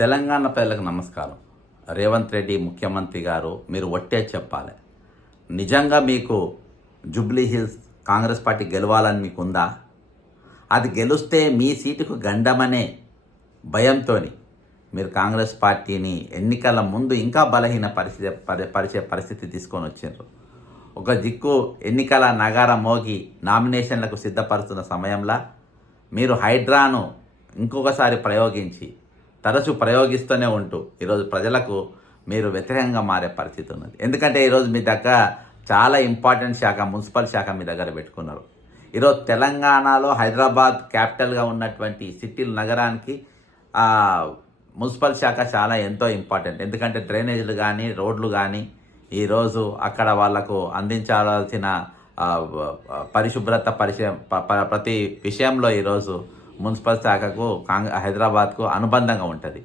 తెలంగాణ ప్రజలకు నమస్కారం. రేవంత్ రెడ్డి ముఖ్యమంత్రి గారు, మీరు ఒట్టే చెప్పాలి. నిజంగా మీకు జూబ్లీ హిల్స్ కాంగ్రెస్ పార్టీ గెలవాలని మీకుందా? అది గెలిస్తే మీ సీటుకు గండమనే భయంతో మీరు కాంగ్రెస్ పార్టీని ఎన్నికల ముందు ఇంకా బలహీన పరిచే పరిస్థితి తీసుకొని వచ్చారు. ఒక దిక్కు ఎన్నికల నగార మోగి నామినేషన్లకు సిద్ధపరుస్తున్న సమయంలో మీరు హైడ్రాను ఇంకొకసారి ప్రయోగించి తరచూ ప్రయోగిస్తూనే ఉంటూ ఈరోజు ప్రజలకు మీరు వ్యతిరేకంగా మారే పరిస్థితి ఉన్నది. ఎందుకంటే ఈరోజు మీ దగ్గర చాలా ఇంపార్టెంట్ శాఖ, మున్సిపల్ శాఖ మీ దగ్గర పెట్టుకున్నారు. ఈరోజు తెలంగాణలో హైదరాబాద్ క్యాపిటల్గా ఉన్నటువంటి సిటీ నగరానికి మున్సిపల్ శాఖ చాలా ఎంతో ఇంపార్టెంట్. ఎందుకంటే డ్రైనేజీలు కానీ, రోడ్లు కానీ ఈరోజు అక్కడ వాళ్లకు అందించాల్సిన పరిశుభ్రత ప్రతి విషయంలో ఈరోజు మున్సిపల్ శాఖకు హైదరాబాద్కు అనుబంధంగా ఉంటుంది.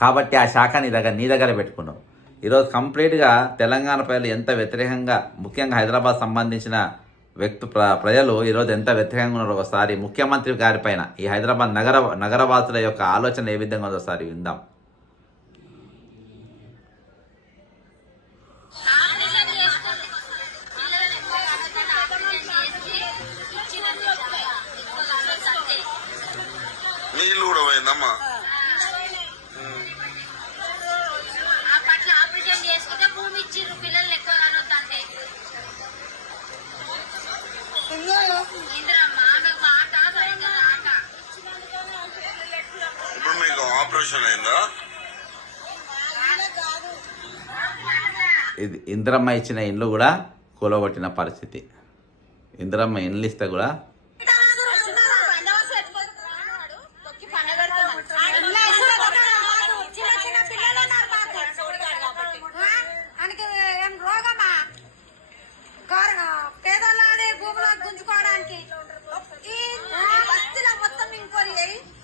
కాబట్టి ఆ శాఖ నీ దగ్గర పెట్టుకున్నావు. ఈరోజు కంప్లీట్గా తెలంగాణ ప్రజలు ఎంత వ్యతిరేకంగా, ముఖ్యంగా హైదరాబాద్ సంబంధించిన ప్రజలు ఈరోజు ఎంత వ్యతిరేకంగా ఉన్నారో ఒకసారి ముఖ్యమంత్రి గారి పైన ఈ హైదరాబాద్ నగరవాసుల యొక్క ఆలోచన ఏ విధంగా ఉందో ఒకసారి విందాం. నీళ్ళు కూడా పోయిందమ్మా. ఇప్పుడు మీకు ఆపరేషన్ అయిందా? ఇది ఇందిరమ్మ ఇచ్చిన ఇండ్లు కూడా కూలగొట్టిన పరిస్థితి. ఇందిరమ్మ ఇండ్లు ఇస్తే కూడా పేదలాడే భూములో గుంజుకోవడానికి బస్తీలో మొత్తం ఇంకోరి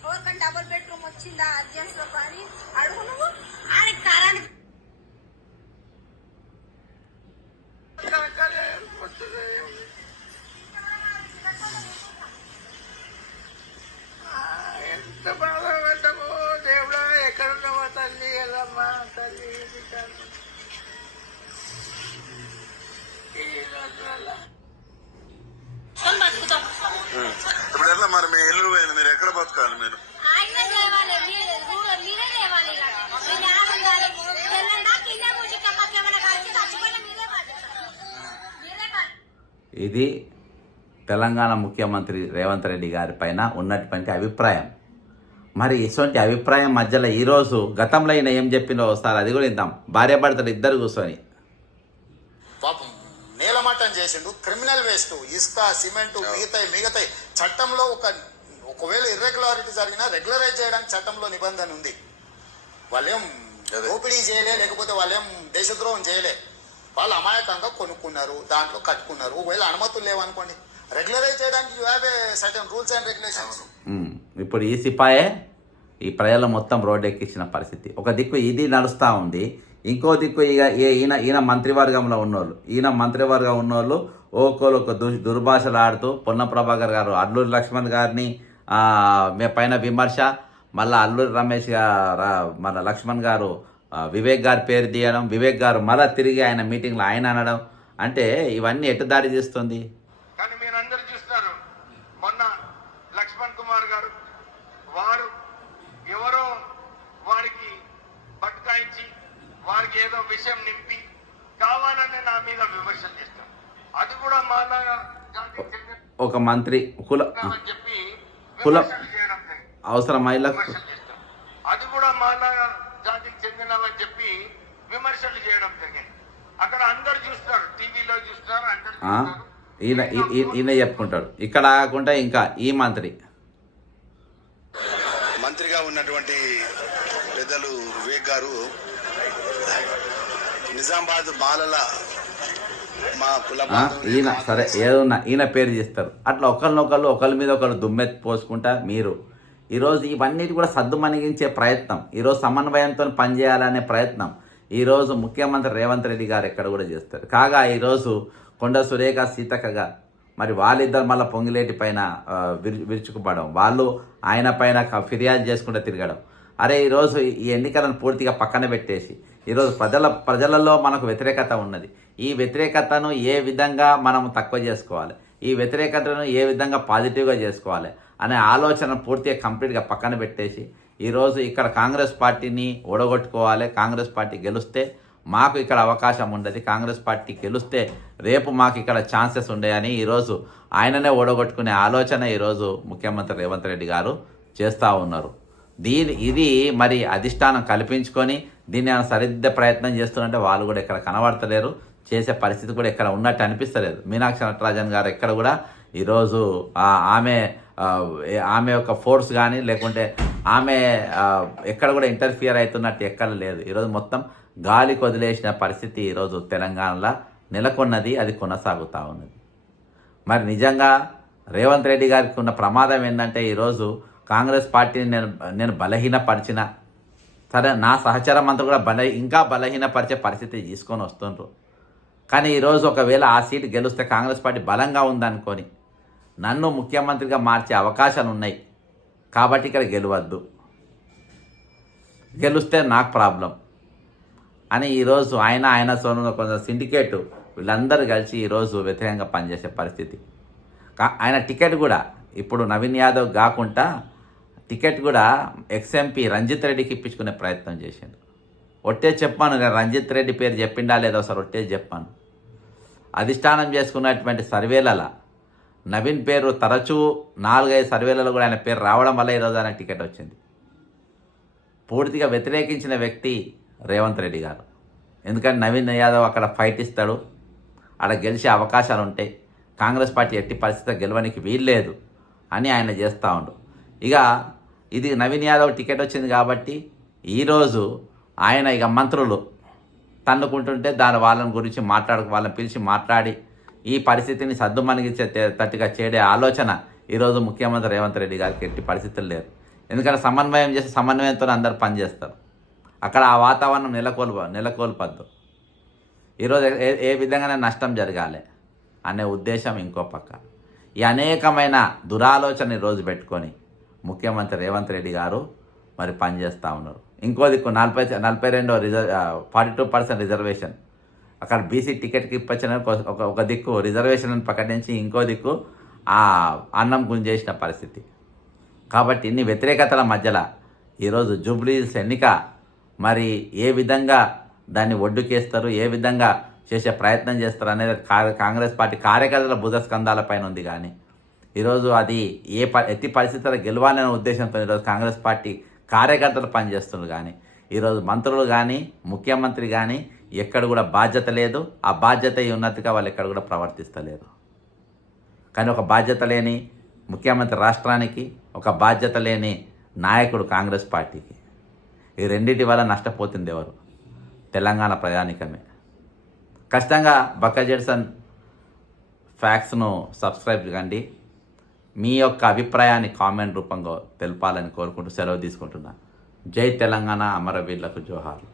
ఎవరికైనా డబుల్ బెడ్రూమ్ వచ్చిందా అడ్జస్ట్ లో కానీ అడుగు నువ్వు ఆయన కరెంట్ ఎంత బాధపడ్డామో దేవుడా, ఎక్కడున్నావా తల్లి, ఎల్లమ్మా తల్లి. ఇప్పుడు ఎట్లా మరి మీ ఇల్లు పోయింది, మీరు ఎక్కడ బతకాలి? మీరు ఇది తెలంగాణ ముఖ్యమంత్రి రేవంత్ రెడ్డి గారి పైన ఉన్నటువంటి అభిప్రాయం. మరి ఇటువంటి అభిప్రాయం మధ్యలో ఈరోజు గతంలో అయినా ఏం చెప్పినో ఒకసారి అది కూడా ఇద్దాం. భార్యాభర్తలు ఇద్దరు కూర్చొని పాపం నీలమట్టం చేసిండు. క్రిమినల్ వేస్ట్, ఇసుక, సిమెంట్, మిగతాయి చట్టంలో ఒకవేళ ఇర్రెగ్యులారిటీ జరిగినా రెగ్యులరైజ్ చేయడానికి చట్టంలో నిబంధన ఉంది. వాళ్ళేం దోపిడీ చేయలే, లేకపోతే వాళ్ళేం దేశద్రోహం చేయలే. వాళ్ళు అమాయకంగా కొనుక్కున్నారు, దాంట్లో కట్టుకున్నారు. ఒకవేళ అనుమతులు లేవనుకోండి, రెగ్యులరైజ్ చేయడానికి you have a certain rules and regulations. ఇప్పుడు ఈ సిపాయే ఈ ప్రజలు మొత్తం రోడ్డు ఎక్కించిన పరిస్థితి. ఒక దిక్కు ఇది నడుస్తూ ఉంది, ఇంకో దిక్కు ఇక ఈయన మంత్రివర్గంలో ఉన్నోళ్ళు ఒక దుర్భాషలు ఆడుతూ పొన్నం ప్రభాకర్ గారు అల్లూరి లక్ష్మణ్ గారిని పైన విమర్శ, మళ్ళీ అల్లూరి రమేష్ మన లక్ష్మణ్ గారు వివేక్ గారి పేరు తీయడం, వివేక్ గారు మళ్ళీ తిరిగి ఆయన మీటింగ్లో ఆయన అనడం, అంటే ఇవన్నీ ఎటు దారి చేస్తుంది? కానీ మీరు అందరు చూస్తున్నారు, మొన్న లక్ష్మణ్ కుమార్ గారు వారు ఎవరో వారికి బట్కాయించి వారికి ఏదో విషయం నింపి కావాలని నా మీద విమర్శలు చేస్తారు. అది కూడా మాలాగా ఒక మంత్రి చెప్పి అవసరం అది కూడా మాలాగా జాతికి చెందినవని చెప్పి విమర్శలు చేయడం జరిగింది. అక్కడ అందరు చూస్తారు, టీవీలో చూస్తారు, ఈయన చెప్పుకుంటాడు. ఇక్కడ కాకుండా ఇంకా ఈ మంత్రిగా ఉన్నటువంటి పెద్దలు వివేక్ గారు నిజామాబాద్ బాలల మా కుల ఈయన సరే ఏదన్నా ఈయన పేరు చేస్తారు. అట్లా ఒకరి మీద ఒకరు దుమ్మెత్తి పోసుకుంటా మీరు ఈరోజు ఇవన్నిటి కూడా సద్దుమణిగించే ప్రయత్నం, ఈరోజు సమన్వయంతో పనిచేయాలనే ప్రయత్నం ఈరోజు ముఖ్యమంత్రి రేవంత్ రెడ్డి గారు ఎక్కడ కూడా చేస్తారు. కాగా ఈరోజు కొండ సురేఖ సీతక్కగా మరి వాళ్ళిద్దరు మళ్ళీ పొంగిలేటి పైన విరుచుకుపడడం, వాళ్ళు ఆయన పైన ఫిర్యాదు చేసుకుంటూ తిరగడం, అరే ఈరోజు ఈ ఎన్నికలను పూర్తిగా పక్కన పెట్టేసి ఈరోజు ప్రజలలో మనకు వ్యతిరేకత ఉన్నది. ఈ వ్యతిరేకతను ఏ విధంగా మనం తక్కువ చేసుకోవాలి, ఈ వ్యతిరేకతను ఏ విధంగా పాజిటివ్గా చేసుకోవాలి అనే ఆలోచన పూర్తిగా కంప్లీట్గా పక్కన పెట్టేసి ఈరోజు ఇక్కడ కాంగ్రెస్ పార్టీని ఓడగొట్టుకోవాలి, కాంగ్రెస్ పార్టీ గెలిస్తే మాకు ఇక్కడ అవకాశం ఉండదు, కాంగ్రెస్ పార్టీ గెలిస్తే రేపు మాకు ఇక్కడ ఛాన్సెస్ ఉండేయని ఈరోజు ఆయననే ఓడగొట్టుకునే ఆలోచన ఈరోజు ముఖ్యమంత్రి రేవంత్ రెడ్డి గారు చేస్తూ ఉన్నారు. ఇది మరి అధిష్టానం కల్పించుకొని దీన్ని సరిదిద్దే ప్రయత్నం చేస్తున్నట్టే వాళ్ళు కూడా ఇక్కడ కనబడతలేరు, చేసే పరిస్థితి కూడా ఇక్కడ ఉన్నట్టు అనిపిస్తలేదు. మీనాక్షి నటరాజన్ గారు ఎక్కడ కూడా ఈరోజు ఆమె యొక్క ఫోర్స్ కానీ లేకుంటే ఆమె ఎక్కడ కూడా ఇంటర్ఫియర్ అవుతున్నట్టు ఎక్కడ లేదు. ఈరోజు మొత్తం గాలికి వదిలేసిన పరిస్థితి ఈరోజు తెలంగాణలో నెలకొన్నది, అది కొనసాగుతూ ఉన్నది. మరి నిజంగా రేవంత్ రెడ్డి గారికి ఉన్న ప్రమాదం ఏంటంటే ఈరోజు కాంగ్రెస్ పార్టీని నేను బలహీనపరిచిన సరే, నా సహచరం అంతా కూడా ఇంకా బలహీనపరిచే పరిస్థితి తీసుకొని వస్తుండ్రు. కానీ ఈరోజు ఒకవేళ ఆ సీటు గెలిస్తే కాంగ్రెస్ పార్టీ బలంగా ఉందనుకొని నన్ను ముఖ్యమంత్రిగా మార్చే అవకాశాలు ఉన్నాయి కాబట్టి ఇక్కడ గెలవద్దు, గెలిస్తే నాకు ప్రాబ్లం అని ఈరోజు ఆయన సోను కొంచెం సిండికేటు వీళ్ళందరూ కలిసి ఈరోజు వ్యతిరేకంగా పనిచేసే పరిస్థితి. ఆయన టికెట్ కూడా ఇప్పుడు నవీన్ యాదవ్ కాకుండా టికెట్ కూడా ఎక్స్ఎంపీ రంజిత్ రెడ్డికి ఇప్పించుకునే ప్రయత్నం చేశాడు. ఒట్టే చెప్పాను, నేను రంజిత్ రెడ్డి పేరు చెప్పిండా లేదో సార్ ఒట్టే చెప్పాను. అధిష్టానం చేసుకున్నటువంటి సర్వేలలో నవీన్ పేరు తరచూ 4-5 సర్వేలలో కూడా ఆయన పేరు రావడం వల్ల ఈరోజు ఆయన టికెట్ వచ్చింది. పూర్తిగా వ్యతిరేకించిన వ్యక్తి రేవంత్ రెడ్డి గారు. ఎందుకంటే నవీన్ యాదవ్ అక్కడ ఫైట్ ఇస్తాడు, అక్కడ గెలిచే అవకాశాలు ఉంటాయి, కాంగ్రెస్ పార్టీ ఎట్టి పరిస్థితిలో గెలవడానికి వీల్లేదు అని ఆయన చేస్తూ ఉండు. ఇక ఇది నవీన్ యాదవ్ టికెట్ వచ్చింది కాబట్టి ఈరోజు ఆయన ఇక మంత్రులు తన్నుకుంటుంటే వాళ్ళని గురించి వాళ్ళని పిలిచి మాట్లాడి ఈ పరిస్థితిని సద్దుమణిగించే తట్టుగా చేయడే ఆలోచన ఈరోజు ముఖ్యమంత్రి రేవంత్ రెడ్డి గారికి ఎట్టి పరిస్థితులు లేరు. ఎందుకంటే సమన్వయం చేసి సమన్వయంతో అందరు పనిచేస్తారు. అక్కడ ఆ వాతావరణం నెలకొల్పద్దు. ఈరోజు ఏ విధంగానే నష్టం జరగాలి అనే ఉద్దేశం ఇంకో పక్క. ఈ అనేకమైన దురాలోచన ఈరోజు పెట్టుకొని ముఖ్యమంత్రి రేవంత్ రెడ్డి గారు మరి పనిచేస్తూ ఉన్నారు. ఇంకో దిక్కు 42% రిజర్వేషన్ అక్కడ బీసీ టికెట్కి ఇప్పించిన ఒక దిక్కు రిజర్వేషన్ ప్రకటించి ఇంకో దిక్కు అన్నం గుంజేసిన పరిస్థితి. కాబట్టి ఇన్ని వ్యతిరేకతల మధ్యలో ఈరోజు జూబ్లీహిల్స్ ఎన్నిక మరి ఏ విధంగా దాన్ని ఒడ్డుకేస్తారు, ఏ విధంగా చేసే ప్రయత్నం చేస్తారు అనేది కాంగ్రెస్ పార్టీ కార్యకర్తల భుజస్కంధాలపైన ఉంది. కానీ ఈరోజు అది ఎట్టి పరిస్థితుల్లో గెలవాలనే ఉద్దేశంతో ఈరోజు కాంగ్రెస్ పార్టీ కార్యకర్తలు పనిచేస్తున్నారు. కానీ ఈరోజు మంత్రులు కానీ ముఖ్యమంత్రి కానీ ఎక్కడ కూడా బాధ్యత లేదు, ఆ బాధ్యత ఉన్నట్టుగా వాళ్ళు ఎక్కడ కూడా ప్రవర్తిస్తలేరు. కానీ ఒక బాధ్యత లేని ముఖ్యమంత్రి రాష్ట్రానికి, ఒక బాధ్యత లేని నాయకుడు కాంగ్రెస్ పార్టీకి, ఈ రెండింటి వల్ల నష్టపోతుంది ఎవరు? తెలంగాణ ప్రజానికమే. ఖచ్చితంగా బక్క జెడ్సన్ ఫ్యాక్ట్స్ను సబ్స్క్రైబ్ చేయండి. మీ యొక్క అభిప్రాయాన్ని కామెంట్ రూపంలో తెలపాలని కోరుకుంటూ సెలవు తీసుకుంటున్నాను. జై తెలంగాణ, అమరవీరులకు జోహార్లు.